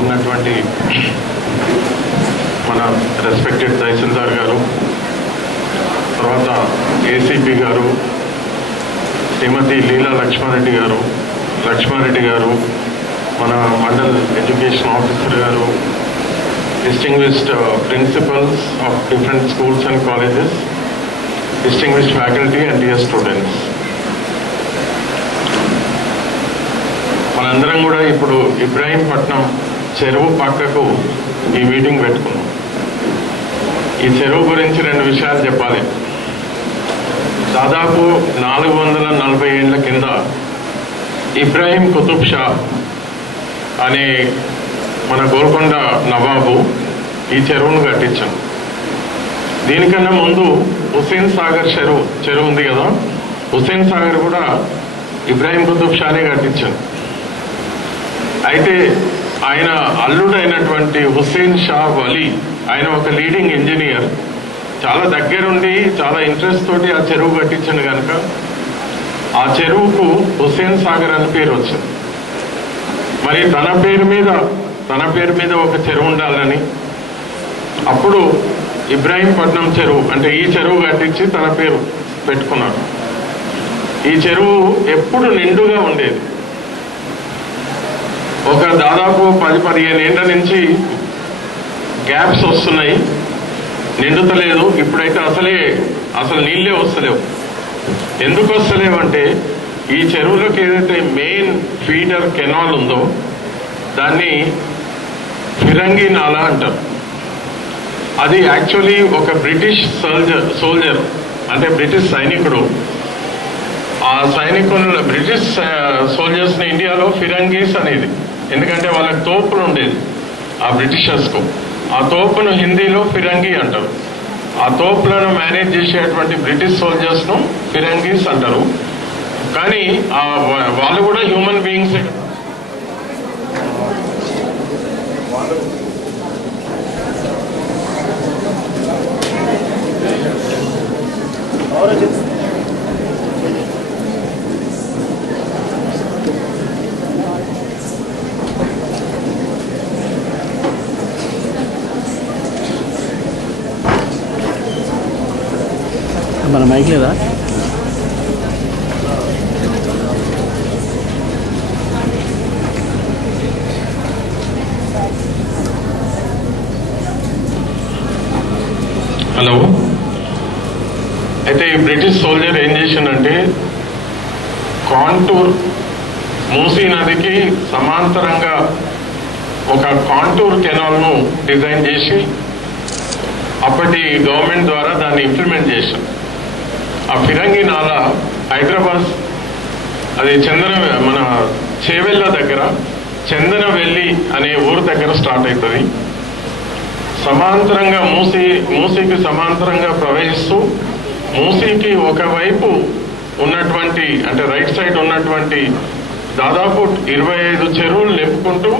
ఉన్నటువంటి మన రెస్పెక్టెడ్ తహసీల్దార్ గారు, తర్వాత ఏసీపీ గారు, శ్రీమతి లీలా లక్ష్మారెడ్డి గారు, మన మండల్ ఎడ్యుకేషన్ ఆఫీసర్ గారు, distinguished principals of different schools and colleges, distinguished faculty and dear students. మనందరం కూడా ఇప్పుడు ఇబ్రాహీంపట్నం చెరువు పక్కకు ఈ మీటింగ్ పెట్టుకున్నాం. ఈ చెరువు గురించి 2 విషయాలు చెప్పాలి. దాదాపు 440 ఏళ్ల కింద ఇబ్రాహీం కుతుబ్ షా అనే మన గోల్కొండ నవాబు ఈ చెరువును కట్టించాను. దీనికన్నా ముందు హుస్సేన్ సాగర్ చెరువు ఉంది కదా, హుస్సేన్ సాగర్ కూడా ఇబ్రాహీం కుతుబ్ షానే కట్టించాను. అయితే ఆయన అల్లుడైనటువంటి హుస్సేన్ షా వలీ, ఆయన ఒక లీడింగ్ ఇంజనీర్, చాలా దగ్గరుండి చాలా ఇంట్రెస్ట్ తోటి ఆ చెరువు కట్టించాను కనుక ఆ చెరువుకు హుస్సేన్ సాగర్ అని పేరు వచ్చింది. మరి తన పేరు మీద ఒక చెరువు ఉండాలని అప్పుడు ఇబ్రాహీంపట్నం చెరువు అంటే ఈ చెరువు కట్టించి తన పేరు పెట్టుకున్నాడు. ఈ చెరువు ఎప్పుడు నిండుగా ఉండేది. ఒక దాదాపు 10-15 ఏళ్ల నుంచి గ్యాప్స్ వస్తున్నాయి, నిండుతలేదు. ఇప్పుడైతే అసలు నీళ్ళే వస్తలేవు. ఎందుకు వస్తలేవంటే ఈ చెరువులోకి ఏదైతే మెయిన్ ఫీడర్ కెనాల్ ఉందో దాన్ని ఫిరంగి నాలా అంటారు. అది యాక్చువల్లీ ఒక బ్రిటిష్ సోల్జర్ అంటే బ్రిటిష్ సైనికుడు. ఆ సైనికులు బ్రిటిష్ సోల్జర్స్ని ఇండియాలో ఫిరంగీస్ అనేది, ఎందుకంటే వాళ్ళకి తోపులు ఉండేది ఆ బ్రిటిషర్స్కు. ఆ తోపును హిందీలో ఫిరంగి అంటారు. ఆ తోపులను మేనేజ్ చేసేటువంటి బ్రిటిష్ సోల్జర్స్ను ఫిరంగీస్ అంటారు. కానీ వాళ్ళు కూడా హ్యూమన్ బీయింగ్సే. మన మైక్ లేదా? హలో. అయితే ఈ బ్రిటిష్ సోల్జర్ ఏం చేసిందంటే కాంటూర్ మూసీ నదికి సమాంతరంగా ఒక కాంటూర్ కెనాల్ను డిజైన్ చేసి అప్పటి గవర్నమెంట్ ద్వారా దాన్ని ఇంప్లిమెంట్ చేశాం. ఆ ఫిరంగి నాలా హైదరాబాద్ అది మన చేవెళ్ళ దగ్గర చందనవెల్లి అనే ఊరు దగ్గర స్టార్ట్ అవుతుంది. సమాంతరంగా మూసీకి సమాంతరంగా ప్రవహిస్తూ మూసీకి ఒకవైపు ఉన్నటువంటి అంటే రైట్ సైడ్ ఉన్నటువంటి దాదాపు 25 చెరువులు నింపుకుంటూ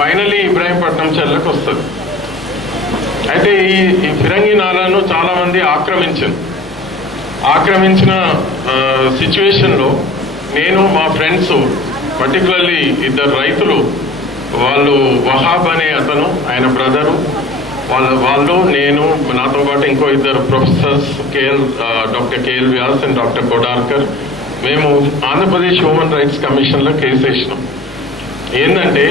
ఫైనలీ ఇబ్రాహీంపట్నం చెర్లకు వస్తుంది. అయితే ఈ ఫిరంగి నాలాను చాలా మంది ఆక్రమించిన సిచ్యువేషన్లో నేను మా ఫ్రెండ్స్ పర్టికులర్లీ 2 రైతులు, వాళ్ళు వహాబ్ అనే అతను, ఆయన బ్రదరు, వాళ్ళు నేను, నాతో పాటు ఇంకో 2 professors doctor KL Vyas and doctor Kodarkar, మేము ఆంధ్రప్రదేశ్ హ్యూమన్ రైట్స్ కమిషన్లో కేసు వేసినాం. ఏంటంటే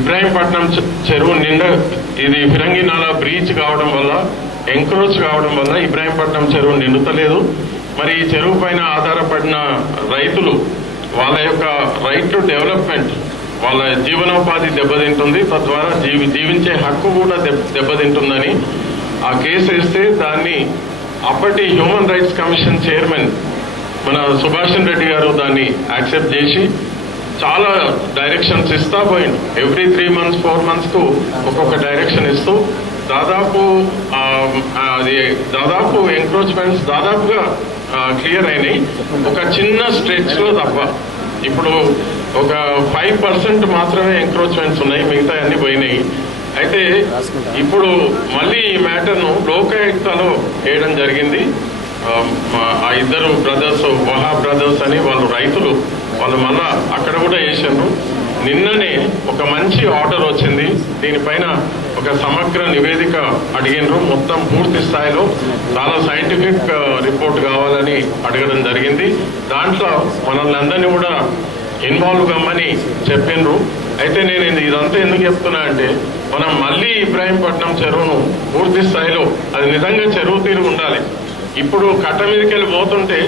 ఇబ్రాహీంపట్నం చెరువు నిండా ఇది ఫిరంగి నాలా బ్రీచ్ కావడం వల్ల, ఎంక్రోచ్ కావడం వల్ల ఇబ్రాహీంపట్నం చెరువు నిండుతలేదు. మరి ఈ చెరువు పైన ఆధారపడిన రైతులు వాళ్ళ యొక్క రైట్ టు డెవలప్మెంట్, వాళ్ళ జీవనోపాధి దెబ్బతింటుంది, తద్వారా జీవించే హక్కు కూడా దెబ్బతింటుందని ఆ కేసు వేస్తే దాన్ని అప్పటి హ్యూమన్ రైట్స్ కమిషన్ చైర్మన్ మన సుభాషన్ రెడ్డి గారు దాన్ని యాక్సెప్ట్ చేసి చాలా డైరెక్షన్స్ ఇస్తా పోయిండు. ఎవ్రీ 3 months 4 monthsకు ఒక్కొక్క డైరెక్షన్ ఇస్తూ దాదాపు ఎంక్రోచ్మెంట్స్ దాదాపుగా క్లియర్ అయినాయి. ఒక చిన్న స్ట్రెచ్ లో తప్ప ఇప్పుడు ఒక 5% మాత్రమే ఎంక్రోచ్మెంట్స్ ఉన్నాయి, మిగతా అన్ని పోయినాయి. అయితే ఇప్పుడు మళ్ళీ ఈ మ్యాటర్ను లోకాయుక్తలో వేయడం జరిగింది. ఆ 2 బ్రదర్స్ వహా బ్రదర్స్ అని వాళ్ళు రైతులు, వాళ్ళు మళ్ళా అక్కడ కూడా వేసారు. నిన్ననే ఒక మంచి ఆర్డర్ వచ్చింది. దీనిపైన ఒక సమగ్ర నివేదిక అడిగినారు. మొత్తం పూర్తి స్థాయిలో చాలా సైంటిఫిక్ రిపోర్ట్ కావాలని అడగడం జరిగింది. దాంట్లో మనల్ని అందరినీ కూడా ఇన్వాల్వ్ కమ్మని చెప్పినరు. అయితే నేను ఇదంతా ఎందుకు చెప్తున్నా అంటే, మనం మళ్ళీ ఇబ్రాహీంపట్నం చెరువును పూర్తి స్థాయిలో అది నిజంగా చెరువు తీరు ఉండాలి. ఇప్పుడు కట్ట మీదకి వెళ్ళి పోతుంటే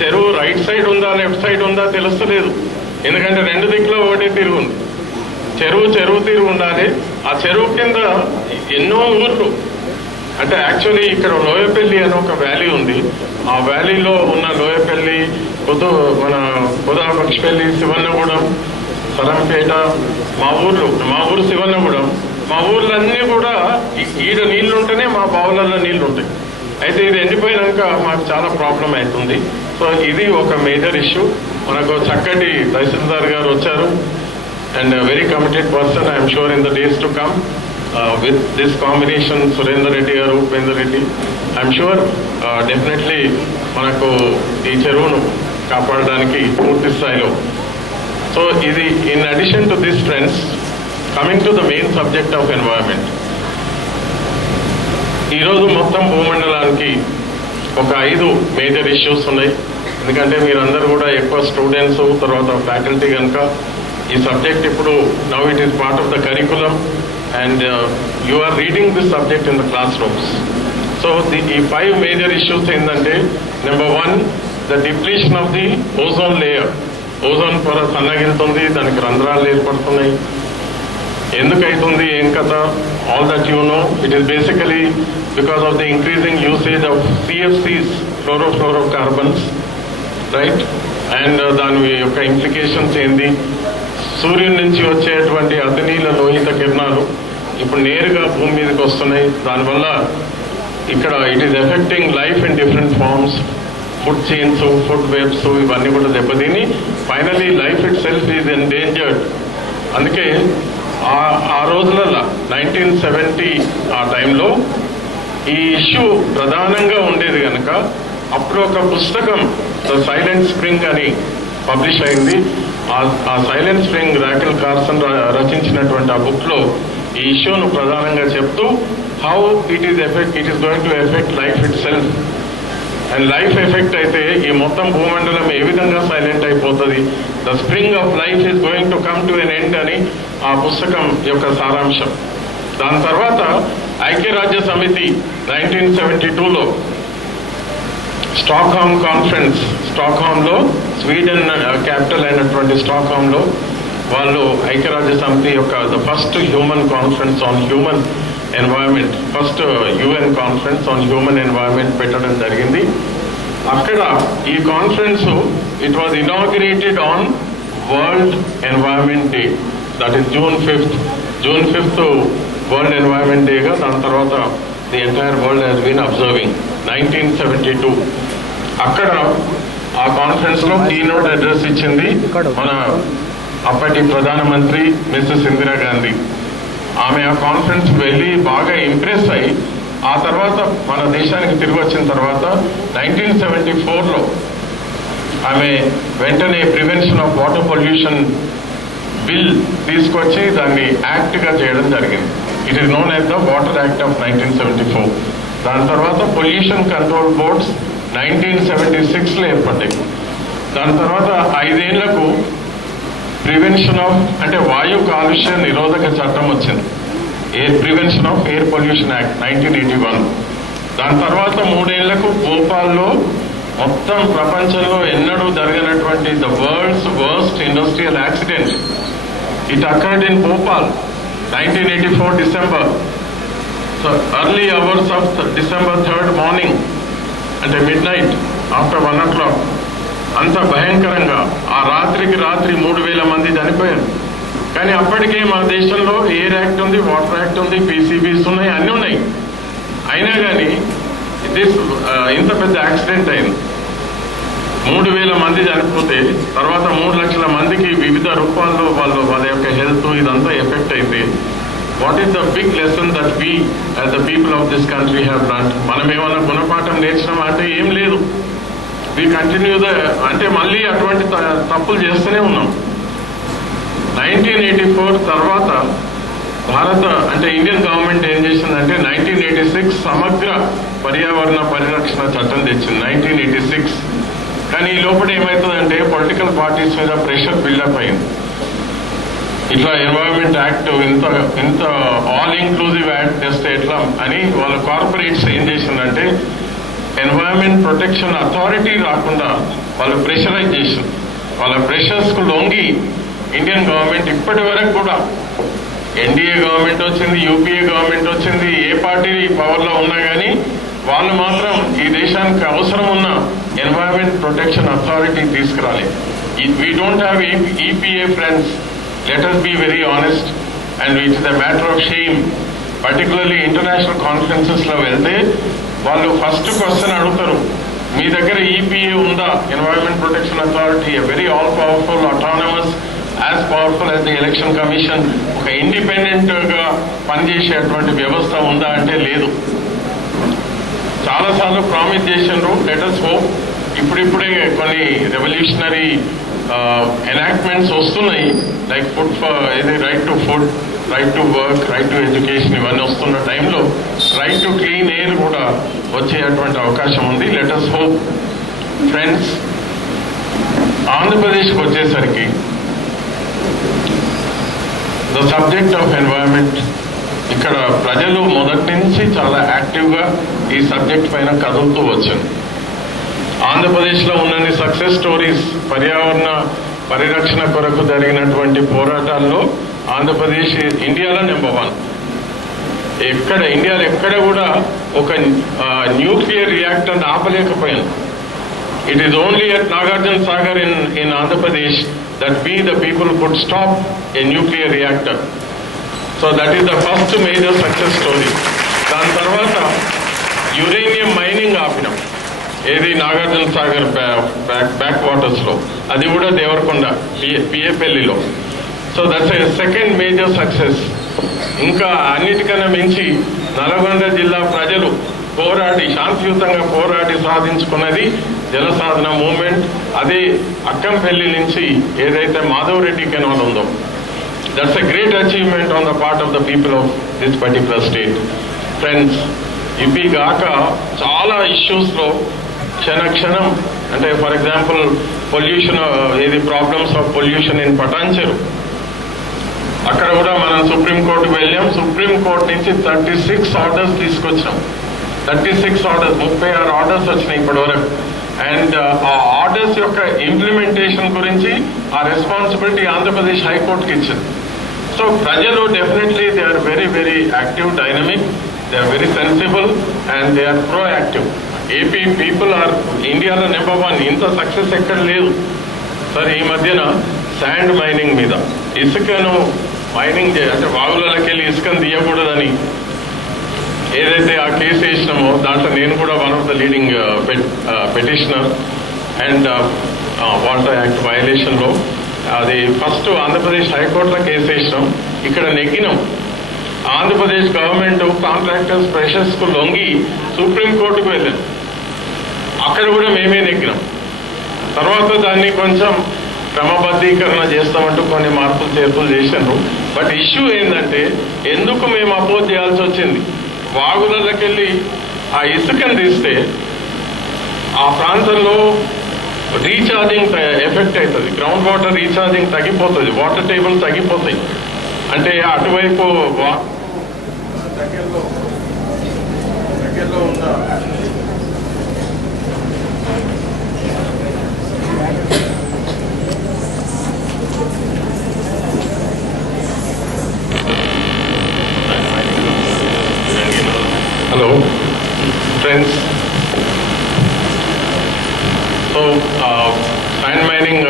చెరువు రైట్ సైడ్ ఉందా లెఫ్ట్ సైడ్ ఉందా తెలుస్తలేదు. ఎందుకంటే రెండు దిక్కులో ఒకటే తీరు ఉంది. చెరువు తీరు ఉండాలి. ఆ చెరువు కింద ఎన్నో ఊర్లు, అంటే యాక్చువల్లీ ఇక్కడ లోయపల్లి అని ఒక వ్యాలీ ఉంది. ఆ వ్యాలీలో ఉన్న లోయపల్లి, మన కుదాపక్షపల్లి, శివన్నగూడెం, సలంపేట, మా ఊరు శివన్నగూడెం, మా ఊర్లన్నీ కూడా ఈడ నీళ్లుంటేనే మా బావులలో నీళ్లుంటాయి. అయితే ఇది ఎండిపోయినాక మాకు చాలా ప్రాబ్లం అవుతుంది. సో ఇది ఒక మేజర్ ఇష్యూ. మనకు చక్కటి తహసీల్దార్ గారు వచ్చారు and very committed person. I'm sure in the days to come with this combination, Surender Reddy గారు, Upender Reddy, I'm sure definitely మనకు ఈ చెరువును కాపాడడానికి పూర్తి స్థాయిలో. సో ఇది in addition to this friends, coming to the main subject of environment. ఈరోజు మొత్తం భూమండలానికి ఒక 5 మేజర్ ఇష్యూస్ ఉన్నాయి. ఎందుకంటే మీరందరూ కూడా ఎక్కువ స్టూడెంట్స్, తర్వాత ఫ్యాకల్టీ కనుక ఈ సబ్జెక్ట్ ఇప్పుడు now it is part of the curriculum and you are reading this subject in the classrooms. So ఈ 5 మేజర్ ఇష్యూస్ ఏంటంటే, number 1 the depletion of the ozone layer. Ozone పొర సన్నగిలుతుంది, దానికి రంధ్రాలు ఏర్పడుతున్నాయి. ఎందుకైతుంది, ఏం కథ, all that you know, it is basically because of the increasing usage of CFCs, chlorofluorocarbons, right? And దాని యొక్క ఇంప్లికేషన్స్ ఏంది, సూర్యుడి నుంచి వచ్చేటువంటి అతినీల లోహిత కిరణాలు ఇప్పుడు నేరుగా భూమి మీదకి వస్తున్నాయి. దానివల్ల ఇక్కడ it is affecting life in different forms, food chains, food webs ఇవన్నీ కూడా దెబ్బతిని finally life itself is endangered. అందుకే ఆ రోజులలో 1970 ఆ టైంలో ఈ ఇష్యూ ప్రధానంగా ఉండేది కనుక అప్పుడు ఒక పుస్తకం ద సైలెంట్ స్ప్రింగ్ అని పబ్లిష్ అయింది. ఆ సైలెంట్ స్ప్రింగ్ రాకెల్ కార్సన్ రచించినటువంటి ఆ బుక్ లో ఈ ఇష్యూను ప్రధానంగా చెప్తూ how it is going to effect life it self. And life effect అయితే ఈ మొత్తం భూమండలం ఏ విధంగా సైలెంట్ అయిపోతుంది, the spring of life is going to come to an end అని ఆ పుస్తకం యొక్క సారాంశం. దాని తర్వాత ఐక్యరాజ్య సమితి 1972లో స్టాక్హోమ్ కాన్ఫరెన్స్, స్టాక్హోమ్లో స్వీడన్ క్యాపిటల్ అయినటువంటి స్టాక్హోమ్లో వాళ్ళు ఐక్యరాజ్య సమితి యొక్క the first human conference on human environment, first UN conference on human environment పెట్టడం జరిగింది. అక్కడ ఈ conference it was inaugurated on World Environment Day, that is June 5th World Environment డేగా. దాని తర్వాత the entire world has been observing 1972. అక్కడ ఆ conference లో కీనోట్ అడ్రస్ ఇచ్చింది మన అప్పటి ప్రధానమంత్రి మిస్సెస్ ఇందిరా గాంధీ. ఆమె ఆ కాన్ఫరెన్స్ వెళ్ళి బాగా ఇంప్రెస్ అయ్యి ఆ తర్వాత మన దేశానికి తిరిగి వచ్చిన తర్వాత 1974లో ఆమె వెంటనే prevention of water pollution bill తీసుకొచ్చి దాన్ని యాక్ట్గా చేయడం జరిగింది. It is known as the water act of 1974. దాని తర్వాత పొల్యూషన్ కంట్రోల్ బోర్డ్స్ 1976లో ఏర్పడ్డాయి. దాని తర్వాత 5 ఏళ్లకు ప్రివెన్షన్ ఆఫ్ అంటే వాయు కాలుష్య నిరోధక చట్టం వచ్చింది, prevention of air pollution act 1981. దాని తర్వాత 3 ఏళ్లకు భోపాల్లో మొత్తం ప్రపంచంలో ఎన్నడూ జరగనటువంటి the world's worst industrial accident, it occurred in Bhopal 1984 December. So early hours of December 3rd morning, అంటే మిడ్ నైట్ ఆఫ్టర్ 1 o'clock, అంత భయంకరంగా ఆ రాత్రికి రాత్రి 3,000 మంది చనిపోయారు. కానీ అప్పటికే మన దేశంలో ఎయిర్ యాక్ట్ ఉంది, వాటర్ యాక్ట్ ఉంది, PCBs ఉన్నాయి, అన్నీ ఉన్నాయి. అయినా కానీ ఇంత పెద్ద యాక్సిడెంట్ అయింది. 3,000 మంది చనిపోతే తర్వాత 3 లక్షల మందికి వివిధ రూపాల్లో వాళ్ళ యొక్క హెల్త్ ఇదంతా ఎఫెక్ట్ అయితే what is the big lesson that we as the people of this country have learned? మనం ఏమైనా గుణపాఠం నేర్చినామా అంటే ఏం లేదు. వి కంటిన్యూ అంటే మళ్ళీ అటువంటి తప్పులు చేస్తూనే ఉన్నాం. 1984 తర్వాత భారత అంటే ఇండియన్ గవర్నమెంట్ ఏం చేసిందంటే 1986 సమగ్ర పర్యావరణ పరిరక్షణ చట్టం తెచ్చింది 1986. కానీ ఈ లోపల ఏమవుతుందంటే పొలిటికల్ పార్టీస్ మీద ప్రెషర్ బిల్డప్ అయింది. ఇట్లా ఎన్వైరన్మెంట్ యాక్ట్ ఇంత ఆల్ ఇంక్లూజివ్ యాక్ట్ తెస్తే ఎట్లా అని వాళ్ళ కార్పొరేట్స్ ఏం చేసిందంటే ఎన్వైరన్మెంట్ ప్రొటెక్షన్ అథారిటీ రాకుండా వాళ్ళు ప్రెషరైజ్ చేసింది. వాళ్ళ ప్రెషర్స్ కు లొంగి ఇండియన్ గవర్నమెంట్ ఇప్పటి వరకు కూడా ఎన్డీఏ గవర్నమెంట్ వచ్చింది, యూపీఏ గవర్నమెంట్ వచ్చింది, ఏ పార్టీ పవర్ లో ఉన్నా కానీ వాళ్ళు మాత్రం ఈ దేశానికి అవసరం ఉన్న ఎన్వైరన్మెంట్ ప్రొటెక్షన్ అథారిటీ తీసుకురాలేదు. We don't have EPA friends. Let us be very honest, and it is a matter of shame. Particularly international conferences లో వెళ్తే వాళ్ళు ఫస్ట్ క్వశ్చన్ అడుగుతారు, మీ దగ్గర ఈపీఏ ఉందా? Environment protection authority, very all powerful, autonomous, as powerful as the election commission, ఒక independent గా పనిచేసేటువంటి వ్యవస్థ ఉందా అంటే లేదు. చాలాసార్లు ప్రామిస్ చేసిండ్రు. లెట్ us hope ఇప్పుడిప్పుడే కొన్ని రెవల్యూషనరీ ఎనాక్ట్మెంట్స్ వస్తున్నాయి. లైక్ ఫుడ్ ఇది right to food, right to work, right to education, ఇవన్నీ వస్తున్న టైంలో రైట్ టు క్లీన్ ఎయిర్ కూడా వచ్చేటువంటి అవకాశం ఉంది. Let us hope. ఫ్రెండ్స్, ఆంధ్రప్రదేశ్కి వచ్చేసరికి ద సబ్జెక్ట్ ఆఫ్ ఎన్వైరన్మెంట్ ఇక్కడ ప్రజలు మొదటి నుంచి చాలా యాక్టివ్గా ఈ సబ్జెక్ట్ పైన కదులుతూ వచ్చారు. ఆంధ్రప్రదేశ్లో ఉన్నన్ని సక్సెస్ స్టోరీస్ పర్యావరణ పరిరక్షణ కొరకు జరిగినటువంటి పోరాటాల్లో ఆంధ్రప్రదేశ్ ఇండియాలో నెంబర్ 1. ఇండియాలో ఎక్కడ కూడా ఒక న్యూక్లియర్ రియాక్టర్ ఆపలేకపోయింది. It is only at Nagarjuna Sagar in Andhra Pradesh that we the people could stop a nuclear reactor. So that is the first major success story. దాని తర్వాత యురేనియం మైనింగ్ ఆపినాం. ఏది నాగార్జున సాగర్ బ్యాక్ వాటర్స్ లో, అది కూడా దేవరకొండ పిఏపల్లిలో. So that's a second major success. ఇంకా అన్నిటికన్నా మించి నల్గొండ జిల్లా ప్రజలు పోరాడి శాంతియుతంగా పోరాడి సాధించుకున్నది జలసాధన మూవ్మెంట్. అదే అక్కంపల్లి నుంచి ఏదైతే మాధవరెడ్డి కెనాల్ ఉందో, that's a great achievement on the part of the people of this particular state. Friends, ఇవి కాక చాలా ఇష్యూస్ లో క్షణం అంటే ఫర్ ఎగ్జాంపుల్ పొల్యూషన్, ఏది problems of pollution in Patancheru, అక్కడ కూడా మనం సుప్రీంకోర్టుకు వెళ్ళాం. సుప్రీంకోర్టు నుంచి 36 ఆర్డర్స్ తీసుకొచ్చాం. 36 ఆర్డర్స్, 36 ఆర్డర్స్ వచ్చినాయి ఇప్పటి వరకు. అండ్ ఆ ఆర్డర్స్ యొక్క ఇంప్లిమెంటేషన్ గురించి ఆ రెస్పాన్సిబిలిటీ ఆంధ్రప్రదేశ్ హైకోర్టుకి ఇచ్చింది. సో ప్రజలు definitely they are very very active, dynamic, they are very sensible and they are proactive. AP people are ఇండియాలో నెంబర్ 1. ఇంత సక్సెస్ ఎక్కడ లేదు సార్. ఈ మధ్యన శాండ్ మైనింగ్ మీద, ఇసుకను మైనింగ్ అంటే వాగులకి వెళ్ళి ఇసుకను తీయకూడదని ఏదైతే ఆ కేసు వేసినామో దాంట్లో నేను కూడా one of the leading petitioner. And water act violation లో అది ఫస్ట్ ఆంధ్రప్రదేశ్ హైకోర్టులో కేసు వేసినాం. ఇక్కడ నెగ్గినాం. ఆంధ్రప్రదేశ్ గవర్నమెంట్ కాంట్రాక్టర్స్ ప్రెషర్స్ కు లొంగి సుప్రీంకోర్టుకు వెళ్ళాం. అక్కడ కూడా మేమే నెగ్గినాం. తర్వాత దాన్ని కొంచెం క్రమబద్ధీకరణ చేస్తామంటూ కొన్ని మార్పులు చేర్పులు చేశారు. బట్ ఇష్యూ ఏంటంటే ఎందుకు మేము అపోజ్ చేయాల్సి వచ్చింది? వాగులకి వెళ్ళి ఆ ఇసుకను తీస్తే ఆ ప్రాంతంలో రీఛార్జింగ్ ఎఫెక్ట్ అవుతుంది. గ్రౌండ్ వాటర్ రీఛార్జింగ్ తగ్గిపోతుంది, వాటర్ టేబుల్ తగ్గిపోతాయి. అంటే అటువైపు దగ్గరలో ఉన్న hello friends, so sand mining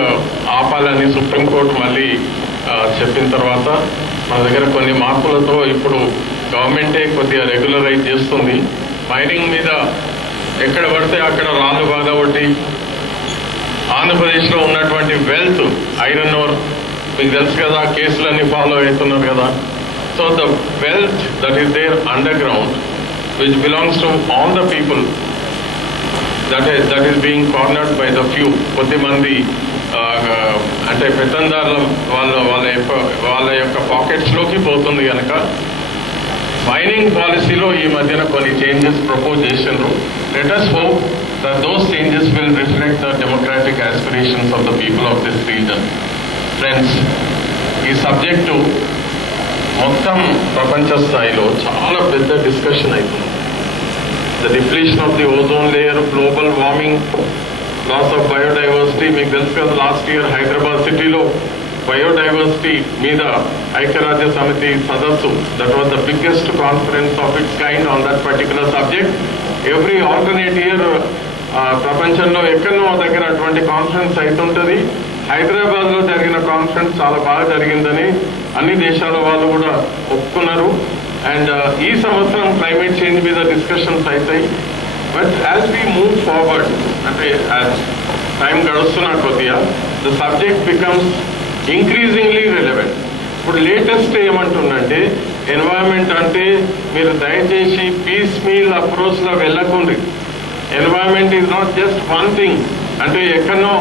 ఆపాలని సుప్రీంకోర్టు మళ్ళీ చెప్పిన తర్వాత మన దగ్గర కొన్ని మార్పులతో ఇప్పుడు గవర్నమెంటే కొద్దిగా రెగ్యులరైజ్ చేస్తుంది. మైనింగ్ మీద ఎక్కడ పడితే అక్కడ రాళ్ళు బాధబట్టి ఆంధ్రప్రదేశ్లో ఉన్నటువంటి వెల్త్, ఐరన్ ఓర్ మీకు తెలుసు కదా, కేసులన్నీ ఫాలో అవుతున్నారు కదా. So the wealth that is there underground which belongs to all the people that is being cornered by the few. కొద్దిమంది అంటే పెత్తందారుల వాళ్ళ యొక్క పాకెట్స్లోకి పోతుంది కనుక మైనింగ్ పాలసీలో ఈ మధ్యన కొన్ని చేంజెస్ ప్రపోజ్ చేసినారు. Let us hope that those changes will reflect the democratic aspirations of the people of this region. Friends, ఈ సబ్జెక్టు మొత్తం ప్రపంచ స్థాయిలో చాలా పెద్ద డిస్కషన్ అవుతుంది. The depletion of the ozone layer, global warming, loss of biodiversity. మీకు తెలుసు కదా, లాస్ట్ ఇయర్ హైదరాబాద్ సిటీలో బయోడైవర్సిటీ మీద ఐక్యరాజ్య సమితి సదస్సు, that was the biggest conference of it's kind on that particular subject. Every alternate year ప్రపంచంలో ఎక్కడో దగ్గర అటువంటి కాన్ఫరెన్స్ అవుతుంటుంది. హైదరాబాద్ లో జరిగిన కాన్ఫరెన్స్ చాలా బాగా జరిగిందని అన్ని దేశాల వాళ్ళు కూడా ఒప్పుకున్నారు. అండ్ ఈ సంవత్సరం క్లైమేట్ చేంజ్ మీద డిస్కషన్స్ అవుతాయి. But as we move forward, అంటే టైం గడుస్తున్న కొద్దిగా the subject becomes increasingly relevant. ఇప్పుడు లేటెస్ట్ ఏమంటుందంటే, ఎన్వైరన్మెంట్ అంటే మీరు దయచేసి పీస్ మీల్ అప్రోచ్ లో వెళ్ళకండి. Environment is not just one thing. అంటే ఎక్కడనో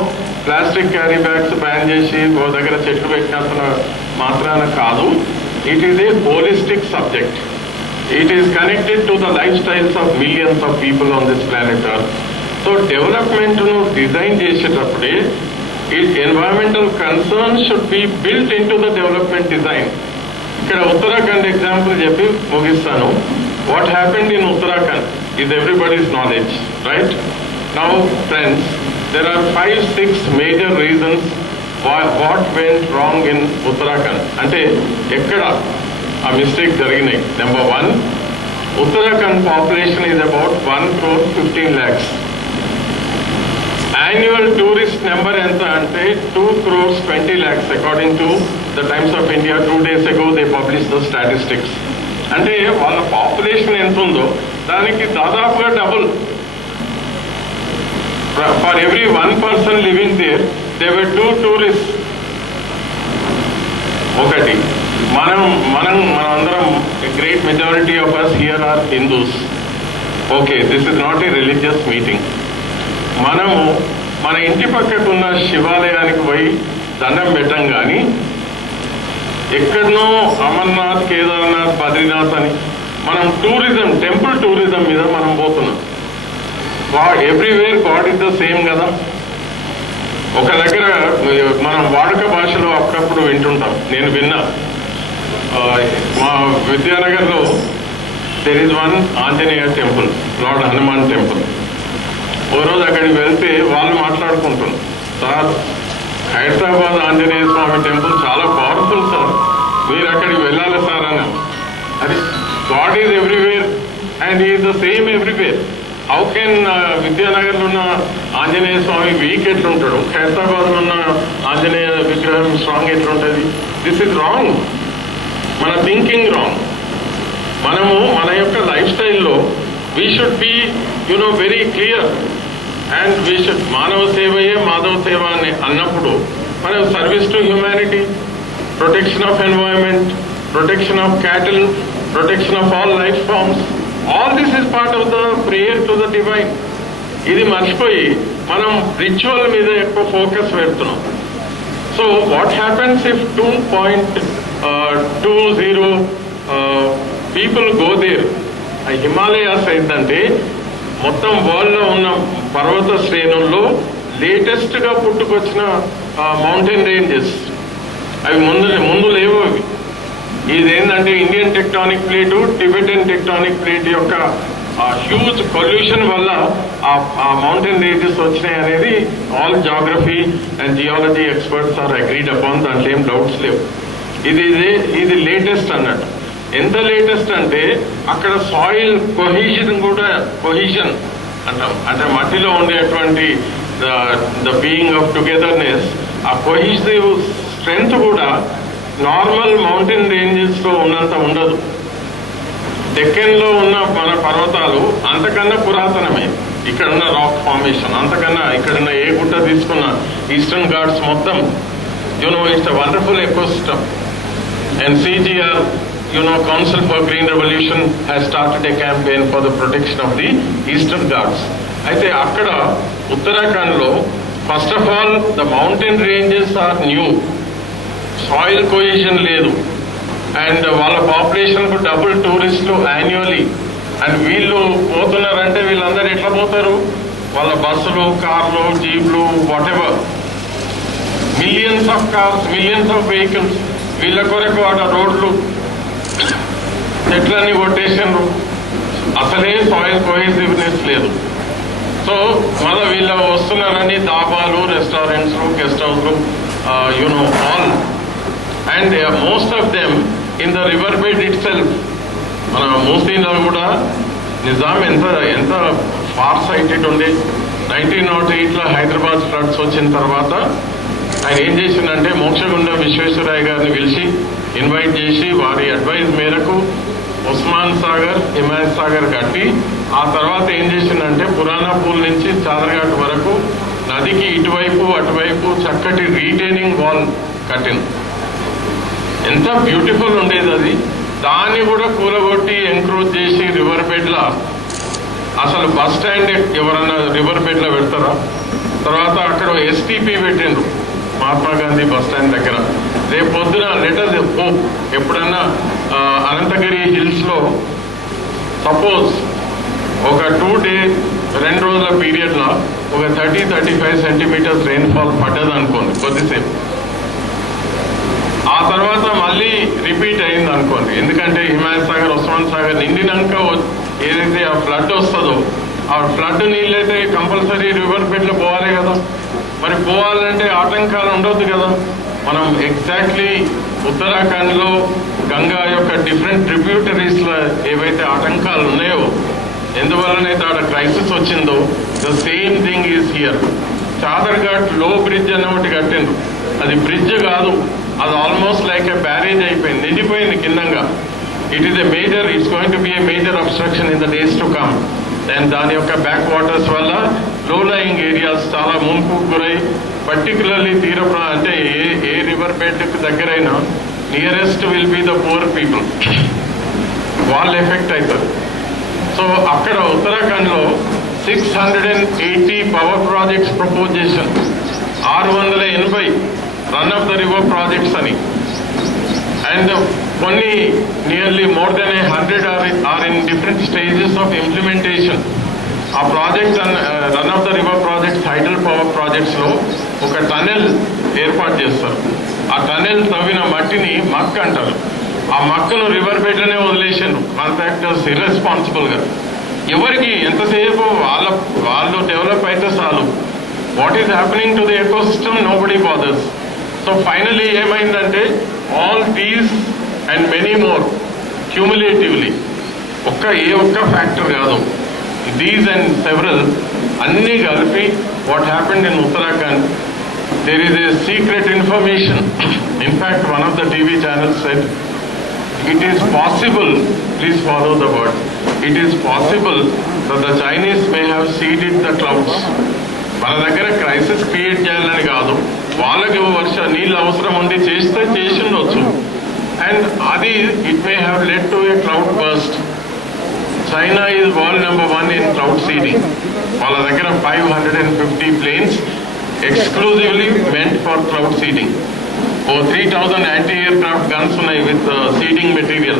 ప్లాస్టిక్ క్యారీ బ్యాగ్స్ బ్యాన్ చేసి ఓ దగ్గర చెట్లు పెట్టినంత మాత్రాన కాదు. It is a holistic subject. It is connected to the lifestyles of millions of people on this planet earth. So డెవలప్మెంట్ను design చేసేటప్పుడే ఈ environmental concern should be built in to the development design. ఇక్కడ Uttarakhand example చెప్పి ముగిస్తాను. What happened in Uttarakhand is everybody's knowledge, right? Now, friends, there are 5-6 major reasons what went wrong in Uttarakhand. అంటే ఎక్కడ ఆ mistake జరిగినాయి. Number 1, Uttarakhand population is about 1,15 lakhs. Annual tourist number ఎంత అంటే 2,20 lakhs according to the Times of India. 2 days ago they published the statistics. అంటే వాళ్ళ population ఎంత ఉందో దానికి దాదాపుగా double. For every 1 person living there were 2 tourists. ఒకటి, మనందరం great majority of us here are Hindus. Okay, this is not a religious meeting. మనము మన ఇంటి పక్కకున్న శివాలయానికి పోయి దండం పెట్టం కానీ ఎక్కడనో అమర్నాథ్, కేదార్నాథ్, బద్రీనాథ్ అని మనం టూరిజం, టెంపుల్ టూరిజం మీద మనం పోతున్నాం. Everywhere God is the same కదా. ఒక దగ్గర మనం వాడుక భాషలో అప్పుడప్పుడు వింటుంటాం. నేను విన్నా, మా విద్యానగర్లో there is one Anjaneya temple, lord Hanuman temple. ఓ రోజు అక్కడికి వెళ్తే వాళ్ళు మాట్లాడుకుంటున్నారు, సార్ హైదరాబాద్ ఆంజనేయ స్వామి టెంపుల్ చాలా పవర్ఫుల్ సార్, మీరు అక్కడికి వెళ్ళాలి సార్ అని. అది god is everywhere and is the same everywhere. How can విద్యానగర్లో ఉన్న ఆంజనేయ స్వామి వీక్ ఎట్లుంటాడు, హైదరాబాద్లో ఉన్న ఆంజనేయ విగ్రహం స్ట్రాంగ్ ఎట్లుంటుంది? This is wrong. మన థింకింగ్ రాంగ్. మనము మన యొక్క లైఫ్ స్టైల్లో we should be very clear. And we should, మానవ సేవయే మాధవ సేవ అని అన్నప్పుడు మనం service to humanity, protection of environment, protection of cattle, protection of all life forms, all this is part of the prayer to the divine. ఇది మర్చిపోయి మనం రిచువల్ మీద ఎక్కువ ఫోకస్ పెడుతున్నాం. So what happens if 2.20 people go there? Himalayas ఏంటంటే మొత్తం world లో ఉన్న పర్వత శ్రేణుల్లో లేటెస్ట్ గా పుట్టుకొచ్చిన మౌంటైన్ రేంజెస్. అవి ముందు లేవు. అవి ఇదేంటంటే Indian tectonic plate, Tibetan tectonic plate యొక్క హ్యూజ్ పొల్యూషన్ వల్ల ఆ మౌంటైన్ రేంజెస్ వచ్చినాయి అనేది all geography and geology experts are agreed upon. దాంట్లో ఏం డౌట్స్ లేవు. ఇది లేటెస్ట్ అన్నట్టు. ఎంత లేటెస్ట్ అంటే అక్కడ సాయిల్ కొహీషన్ అంటాం, అంటే మట్టిలో ఉండేటువంటి ద బీయింగ్ ఆఫ్ టుగెదర్నెస్, ఆ కొహీసివ్ స్ట్రెంగ్త్ కూడా నార్మల్ మౌంటైన్ రేంజెస్ లో ఉన్నంత ఉండదు. డెక్కన్ లో ఉన్న మన పర్వతాలు అంతకన్నా పురాతనమే. ఇక్కడున్న రాక్ ఫార్మేషన్ అంతకన్నా, ఇక్కడున్న ఏ గుట్ట తీసుకున్న ఈస్టర్న్ ఘాట్స్ మొత్తం it's a wonderful ecosystem. And CGR, Council for Green Revolution has started a campaign for the protection of the Eastern Ghats. అయితే అక్కడ ఉత్తరాఖండ్ లో first of all the mountain ranges are new, soil cohesion లేదు, and వాళ్ళ population కు double టూరిస్టులు annually. And వీళ్ళు పోతున్నారంటే వీళ్ళందరూ ఎట్లా పోతారు? వాళ్ళ బస్సులు, కార్లు, జీప్లు, whatever, millions of cars, millions of vehicles. వీళ్ళ కొరకు అక్కడ రోడ్లు చెట్లన్నీ కొట్టేసారు. అసలే సాయిల్ కోహెసివ్నెస్ లేదు. సో మళ్ళీ వీళ్ళు వస్తున్నారని దాబాలు, రెస్టారెంట్స్, గెస్ట్ హౌస్లు, you know all, and most of them in the river bed itself. మన మూసీలో కూడా నిజాం ఎంత ఫార్ సైటెడ్ ఉండే. 1908లో హైదరాబాద్ ఫ్లడ్స్ వచ్చిన తర్వాత ఆయన ఏం చేసిందంటే మోక్షగుండ విశ్వేశ్వరయ్య గారిని పిలిచి ఇన్వైట్ చేసి వారి అడ్వైజ్ మేరకు ఉస్మాన్ సాగర్, హిమాయత్ సాగర్ కట్టి, ఆ తర్వాత ఏం చేసిందంటే పురాణాపూల్ నుంచి చాదర్ఘాట్ వరకు నదికి ఇటువైపు అటువైపు చక్కటి రీటైనింగ్ వాల్ కట్టింది. ఎంత బ్యూటిఫుల్ ఉండేది అది. దాన్ని కూడా కూలగొట్టి ఎంక్రోచ్ చేసి రివర్ బెడ్లా, అసలు బస్ స్టాండ్ ఎవరన్నా రివర్ బెడ్లో పెడతారా? తర్వాత అక్కడ ఎస్టీపీ పెట్టిండ్రు మహాత్మా గాంధీ బస్ స్టాండ్ దగ్గర. రేపు పొద్దున లెటర్ ఎప్పుడన్నా అనంతగిరి హిల్స్ లో సపోజ్ ఒక 2 రోజుల పీరియడ్ లో ఒక 30-35 సెంటీమీటర్స్ రెయిన్ఫాల్ పడ్డది అనుకోండి కొద్దిసేపు, ఆ తర్వాత మళ్ళీ రిపీట్ అయింది అనుకోండి. ఎందుకంటే హిమాయత్ సాగర్, ఉస్మాన్ సాగర్ నిండినాక ఏదైతే ఆ ఫ్లడ్ వస్తుందో, ఆ ఫ్లడ్ నీళ్ళైతే కంపల్సరీ రివర్ బెడ్ లో పోవాలి కదా. మరి పోవాలంటే ఆటంకాలు ఉండొద్దు కదా. మనం ఎగ్జాక్ట్లీ ఉత్తరాఖండ్ లో గంగా యొక్క డిఫరెంట్ ట్రిబ్యూటరీస్ లో ఏవైతే ఆటంకాలు ఉన్నాయో, ఎందువల్లనైతే ఆడ క్రైసిస్ వచ్చిందో, the same thing is here. Chadarghat లో బ్రిడ్జ్ అన్న ఒకటి కట్టిండ్రు. అది బ్రిడ్జ్ కాదు, అది ఆల్మోస్ట్ లైక్ ఎ బ్యారేజ్ అయిపోయింది, నిండిపోయింది కిందంగా. It is a major, it's going to be a major obstruction in the days to come. And దాని యొక్క బ్యాక్ వాటర్స్ వల్ల లో లయింగ్ ఏరియాస్ చాలా ముంపుకు గురై, పర్టికులర్లీ అంటే ఏ రివర్ బెడ్ కు దగ్గరైనా nearest will be the poor people, వాళ్ళు ఎఫెక్ట్ అవుతారు. సో అక్కడ ఉత్తరాఖండ్ లో 680 పవర్ ప్రాజెక్ట్స్ ప్రపోజ్ చేశారు. 680 run of the river projects అని. అండ్ కొన్ని nearly more than 100 are in different stages of implementation. ఆ projects run of the river projects, hydel power projects లో ఒక టనెల్ ఏర్పాటు చేస్తారు. ఆ టనెల్ తవ్విన మట్టిని మక్ అంటారు. ఆ మక్కను రివర్ బెడ్ లోనే వదిలేసారు కాంట్రాక్టర్స్ ఇర్రెస్పాన్సిబుల్ గా. ఎవరికి ఎంతసేపు వాళ్ళు డెవలప్ అయితే చాలు. What is happening to the ecosystem nobody bothers. So finally ఏమైందంటే all these and many more cumulatively, ఏ ఒక్క ఫ్యాక్టర్ కాదు, దీస్ అండ్ సెవరల్ అన్ని కలిపి what happened in Uttarakhand, there is a secret information. In fact, one of the TV channels said, it is possible, please follow the word, it is possible that the Chinese may have seeded the clouds. మన దగ్గర crisis create చేయాలని కాదు, వాళ్ళకి నీళ్ళు అవసరం ఉండి చేసి ఉండొచ్చు. అండ్ అది it may have led to a cloud burst. China is world number 1 in cloud seeding. వాళ్ళ దగ్గర 550 planes exclusively meant for cloud seeding. 3,000 anti-aircraft guns ఉన్నాయి with seeding material.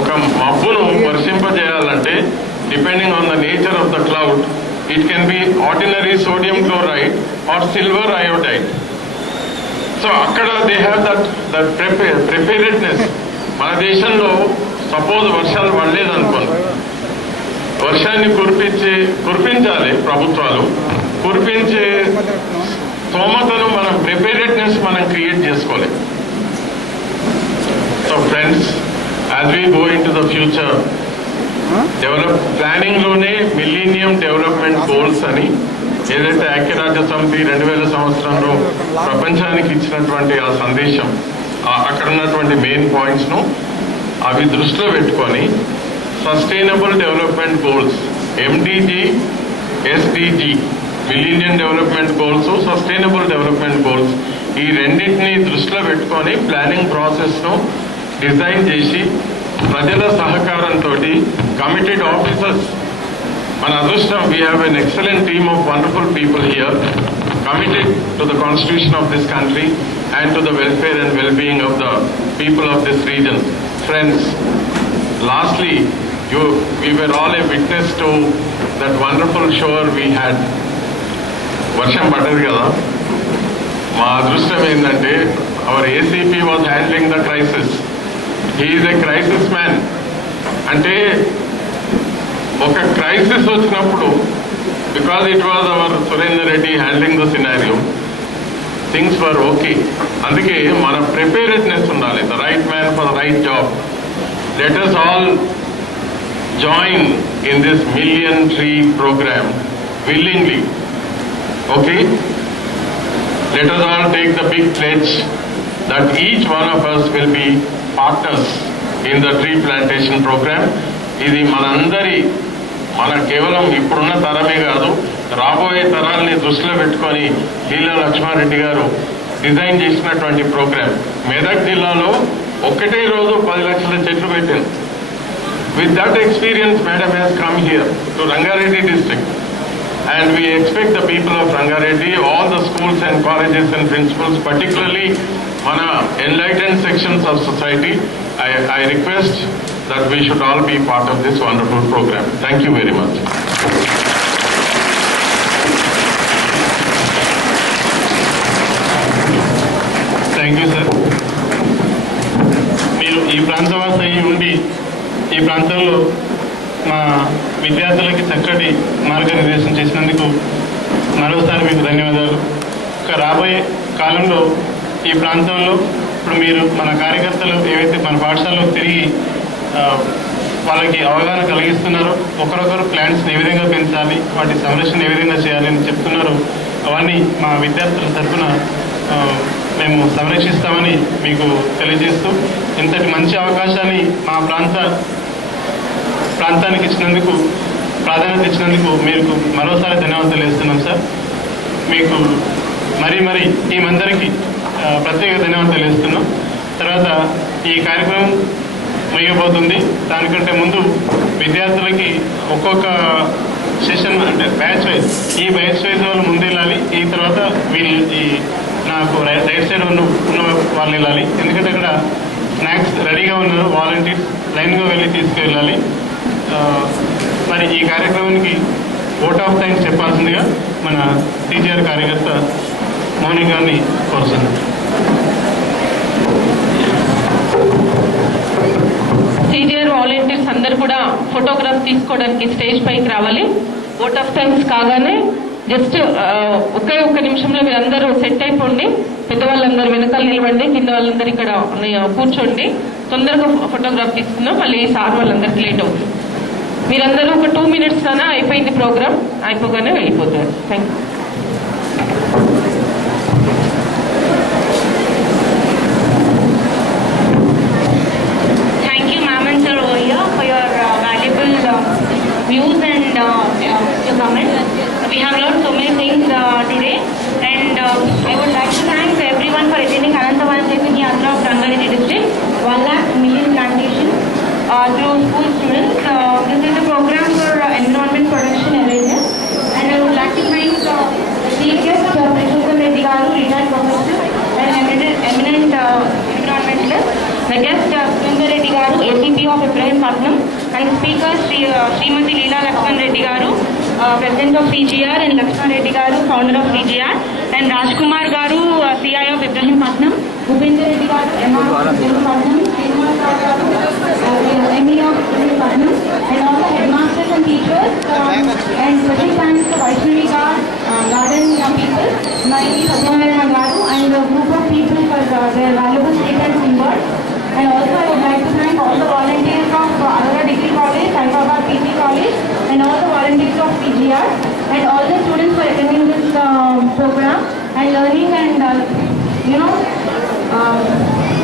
ఒక మబ్బును వర్షింపజేయాలంటే depending on the nature of the cloud, it can be ordinary sodium chloride or silver iodide. So అక్కడ they have that preparedness. మన దేశంలో suppose వర్షాలు పడలేదనుకోండి, వర్షాన్ని కురిపించాలి ప్రభుత్వాలు, కురిపించే స్తోమతను మనం ప్రిపేరెడ్నెస్ మనం క్రియేట్ చేసుకోవాలి. So friends, as we go in to the future, planning లోనే మిలీనియం డెవలప్మెంట్ గోల్స్ అని ఏదైతే ఐక్యరాజ్య సమితి 2000 సంవత్సరంలో ప్రపంచానికి ఇచ్చినటువంటి ఆ సందేశం, అక్కడ ఉన్నటువంటి మెయిన్ పాయింట్స్ ను అవి దృష్టిలో పెట్టుకొని sustainable development goals, MDG, SDG, millennium development goals, sustainable development goals, ఈ రెండింటినీ దృష్టిలో పెట్టుకొని ప్లానింగ్ ప్రాసెస్ ను డిజైన్ చేసి ప్రజల సహకారంతో కమిటెడ్ ఆఫీసర్స్, మన అదృష్టం, we have an excellent team of wonderful people here. committed to the constitution of this country and to the welfare and well-being of the people of this region. Friends, lastly, we were all a witness to that wonderful shower we had. వర్షం పడ్డది కదా, మా అదృష్టం ఏంటంటే our ACP was handling the crisis. He is a crisis man. అంటే ఒక crisis వచ్చినప్పుడు, because it was our Surender Reddy handling the scenario, things were okay. అందుకే మన ప్రిపేరెడ్నెస్ ఉండాలి. The right man for the right job. Let us all join in this million tree program willingly. Okay? Let us all take the big pledge that each one of us will be partners in the tree plantation program. ఇది మన కేవలం ఇప్పుడున్న తరమే కాదు, రాబోయే తరాల్ని దృష్టిలో పెట్టుకొని లీలా లక్ష్మారెడ్డి గారు design చేసినటువంటి ప్రోగ్రామ్. మెదక్ జిల్లాలో ఒకటే రోజు 10 లక్షల చెట్లు పెట్టాను. With that experience, Madam has come here to Rangareddy district, and we expect the people of Rangareddy, all the schools and colleges and principals, particularly mana enlightened sections of society, I request that we should all be part of this wonderful program. Thank you very much. Thank you, sir. మీరు ఈ ప్రాంతవాసి ఉండి ఈ ప్రాంతంలో మా విద్యార్థులకి చక్కటి మార్గనిర్దేశం చేసినందుకు మరోసారి మీకు ధన్యవాదాలు. ఇంకా రాబోయే కాలంలో ఈ ప్రాంతంలో ఇప్పుడు మీరు మన కార్యకర్తలు ఏవైతే మన పాఠశాలలో తిరిగి వాళ్ళకి అవగాహన కలిగిస్తున్నారో, ఒకరొకరు ప్లాంట్స్ని ఏ విధంగా పెంచాలి, వాటి సంరక్షణ ఏ విధంగా చేయాలి అని చెప్తున్నారో, అవన్నీ మా విద్యార్థుల తరఫున మేము సంరక్షిస్తామని మీకు తెలియజేస్తూ, ఇంతటి మంచి అవకాశాన్ని మా ప్రాంతానికి ఇచ్చినందుకు, ప్రాధాన్యత ఇచ్చినందుకు మీకు మరోసారి ధన్యవాదాలు తెలియజేస్తున్నాం సార్. మీకు మరీ టీం అందరికీ ప్రత్యేక ధన్యవాదాలు తెలియజేస్తున్నాం. తర్వాత ఈ కార్యక్రమం ముగియబోతుంది. దానికంటే ముందు విద్యార్థులకి ఒక్కొక్క సెషన్ అంటే బ్యాచ్ వైజ్, ఈ బ్యాచ్ వైజ్ వాళ్ళు ముందు వెళ్ళాలి. ఈ తర్వాత వీళ్ళు నాకు రైట్ సైడ్ ఉన్న వాళ్ళు వెళ్ళాలి. ఎందుకంటే అక్కడ స్నాక్స్ రెడీగా ఉన్నారు, వాలంటీర్స్ లైన్గా వెళ్ళి తీసుకువెళ్ళాలి. మరి ఈ కార్యక్రమానికి ఓట్ ఆఫ్ థ్యాంక్స్ చెప్పాల్సిందిగా మన టీజీఆర్ కార్యకర్త మౌనిక గారిని కోరుతున్నాను. టీజీఆర్ వాలంటీర్స్ అందరు కూడా ఫోటోగ్రాఫ్ తీసుకోవడానికి స్టేజ్ పైకి రావాలి. ఓట్ ఆఫ్ థ్యాంక్స్ కాగానే జస్ట్ ఒక్క నిమిషంలో మీరందరూ సెట్ అయిపోండి. పెద్దవాళ్ళందరూ వెనకాల నిలవండి, కింద వాళ్ళందరూ ఇక్కడ కూర్చోండి. తొందరగా ఫోటోగ్రాఫ్ తీసుకుందాం, మళ్ళీ సార్ వాళ్ళందరికీ లేట్ అవుతుంది. మీరందరూ ఒక 2 minutes లోనే అయిపోయింది ప్రోగ్రామ్, అయిపోగానే వెళ్ళిపోతారు. Thank you. views and your comments. We have learned so many things today, and I would like to thank everyone for attending Anantavalam Chaitanya Yatra of Rangareddy district, 1 lakh million plantation through school students. This is a program for environment protection awareness, and I would like to thank Chief Guest Prashanthan Reddy Garu, retired professor and eminent environmentalist. The guest Sundar Reddy Garu, ACP of Ibrahimpatnam, and speaker Srimati Leela Lakshman Reddy Garu, President of CGR, and Lakshman Reddy Garu, founder of CGR, and Rajkumar Garu, CI of Ibrahimpatnam, Bhupendra Reddy Garu, MR of Ibrahimpatnam, Srinivas Garu, ME of Ibrahimpatnam, and all the headmasters and teachers, and special thanks to Vaishnavi Garden people, Naini Satyanarayana Garu, and a group of people for their valuable statements in words. And also I would like to thank all the volunteers of Aurora Degree College, Hyderabad PG College, and all the volunteers of PGR, and all the students for attending this program and learning and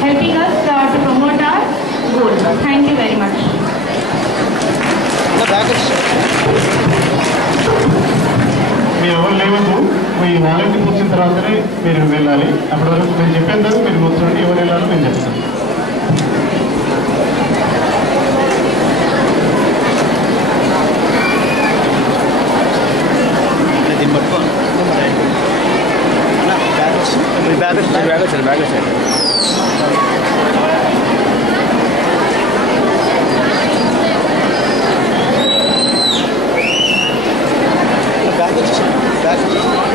helping us to promote our goal. Thank you very much. మీరు ఎవరు లేవద్దు, మీ volunteers వచ్చిన తర్వాతనే మీరు వెళ్ళాలి. అప్పటి వరకు మీరు చెప్పేంత మీరు కూర్చోండి, ఎవరు వెళ్ళాలో నేను చెప్తాను. వచ్చేసాను బ్యాక్